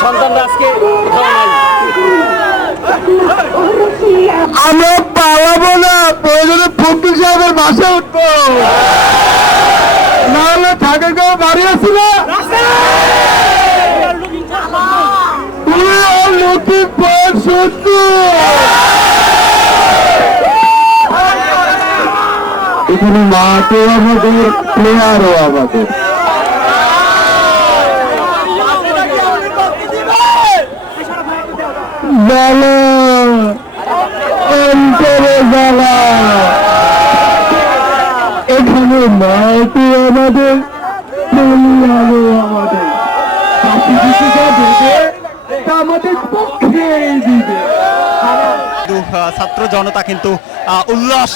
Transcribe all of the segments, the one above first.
সেই আমরা পালাবো না, প্রয়োজনে ফকির সাহেবের বাসে উঠবো। না। হলে ঠাকুর কেউ বাড়ি আসছিল লতিফ আমাদের প্লেয়ারও আমাদের। জ্বালা অন্তরে জ্বালা এখানে মাটি আমাদের। প্লেয়ারও আমাদের ছাত্র জনতা কিন্তু উল্লাস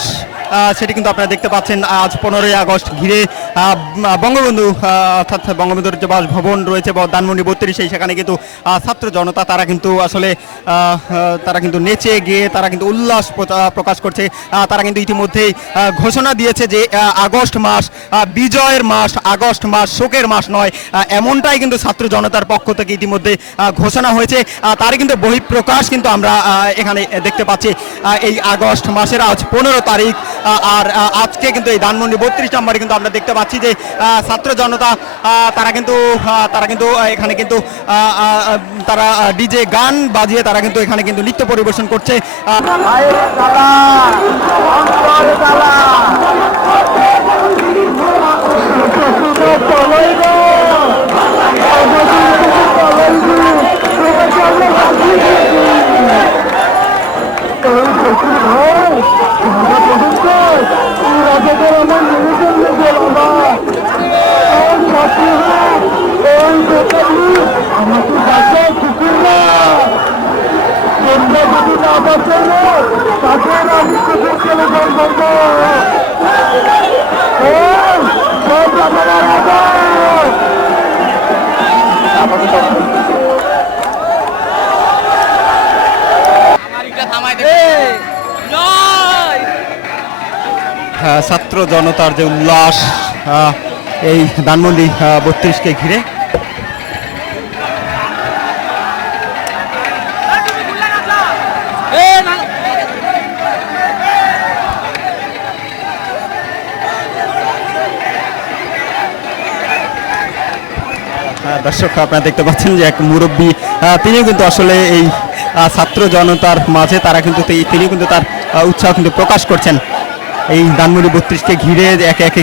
সেটি কিন্তু আপনারা দেখতে পাচ্ছেন, আজ পনেরোই আগস্ট ঘিরে বঙ্গবন্ধু অর্থাৎ বঙ্গবন্ধুর যে বাসভবন রয়েছে ধানমন্ডি বত্রিশে সেখানে কিন্তু ছাত্র জনতা, তারা কিন্তু আসলে তারা কিন্তু নেচে গিয়ে, তারা কিন্তু উল্লাস প্রকাশ করছে। তারা কিন্তু ইতিমধ্যেই ঘোষণা দিয়েছে যে আগস্ট মাস বিজয়ের মাস, আগস্ট মাস শোকের মাস নয়। এমনটাই কিন্তু ছাত্র জনতার পক্ষ থেকে ইতিমধ্যে ঘোষণা হয়েছে। তার কিন্তু বহিঃপ্রকাশ কিন্তু আমরা এখানে দেখতে পাচ্ছি। এই আগস্ট মাসের আজ পনেরো তারিখ আর আজকে কিন্তু এই ধানমন্ডি বত্রিশ নম্বরে কিন্তু আমরা দেখতে পাচ্ছি যে ছাত্র জনতা তারা কিন্তু তারা কিন্তু এখানে কিন্তু তারা ডিজে গান বাজিয়ে তারা কিন্তু এখানে কিন্তু নৃত্য পরিবেশন করছে। আমাকে বাঁচা কুকুর না তোমরা যদি না বাঁচানো তাদের আমি কুকুর করব এই, সব আপনারা রাজা। আহ, ছাত্র জনতার যে উল্লাস এই ধানমন্ডি বত্রিশকে ঘিরে। দর্শক আপনারা দেখতে পাচ্ছেন যে এক মুরব্বী তিনিও কিন্তু আসলে এই ছাত্র জনতার মাঝে তারা কিন্তু তিনি কিন্তু তার উৎসাহ কিন্তু প্রকাশ করছেন। এই ধানমন্ডি বত্রিশকে ঘিরে একে একে